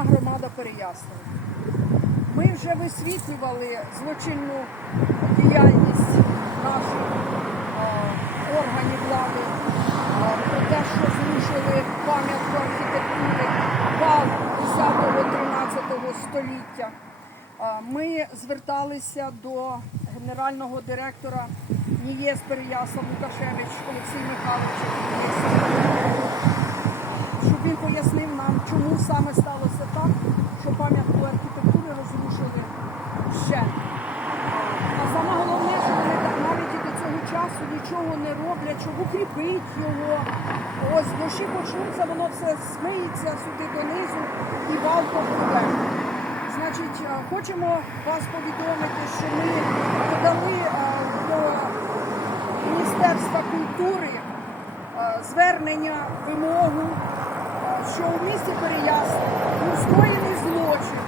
Рада Переяслава. Ми вже висвітлювали злочинну діяльність наших е, органів влади е, про те, що зрушили пам'ятку архітектури вал 10-13 століття. Е, Ми зверталися до генерального директора НІЄС Переяслав Лукашевич Олексій Михайлович, який є сьогодні щоб він пояснив нам, чому саме сталося так, що пам'ятку архітектури розрушили ще. А саме головне, що вони так навіть і до цього часу нічого не роблять, щоб укріпити його. Ось дощі почнуться, воно все смиється сюди донизу і вал попливе. Значить, е, хочемо вас повідомити, що ми подали е, до Міністерства культури е, звернення, вимогу, що у місті Переяслав був скоєний злочин,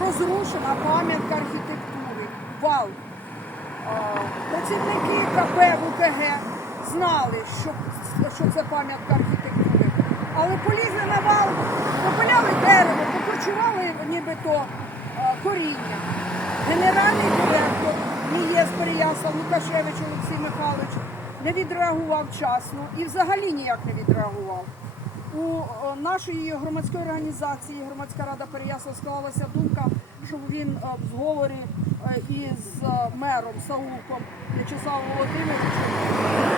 розрушена пам'ятка архітектури, вал. Працівники КП ВКГ знали, що, що це пам'ятка архітектури, але полізли на вал, попиляли дерево, покорчували нібито е, коріння. Генеральний директор НІЄС Переяслав Лукашевич Олексій Михайлович не відреагував вчасно і взагалі ніяк не відреагував. У е, нашої громадської організації Громадська рада Переяслав склалася думка, що він в зговорі е, із е, мером Саулком В'ячеславом Володимировичем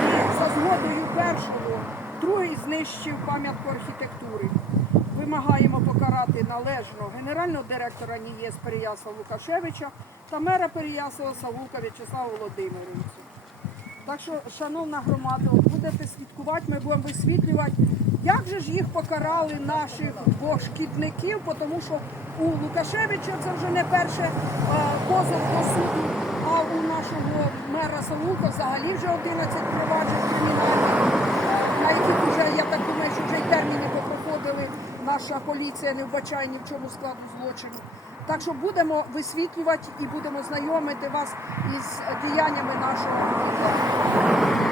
і за згодою першого другий знищив пам'ятку архітектури. Вимагаємо покарати належно генерального директора НІЄС Переяслава Лукашевича та мера Переяслава Савулка В'ячеслава Володимировича. Так що, шановна громада, будете слідкувати, ми будемо висвітлювати, як же ж їх покарали наших двох шкідників, тому що у Лукашевича це вже не перше е, позов до суду, а у нашого мера Савулка взагалі вже 11 проваджень кримінальних, е, на яких вже, я так думаю, що вже й терміни попроходили. Наша поліція не вбачає ні в чому складу злочину. Так що будемо висвітлювати і будемо знайомити вас із діяннями нашого.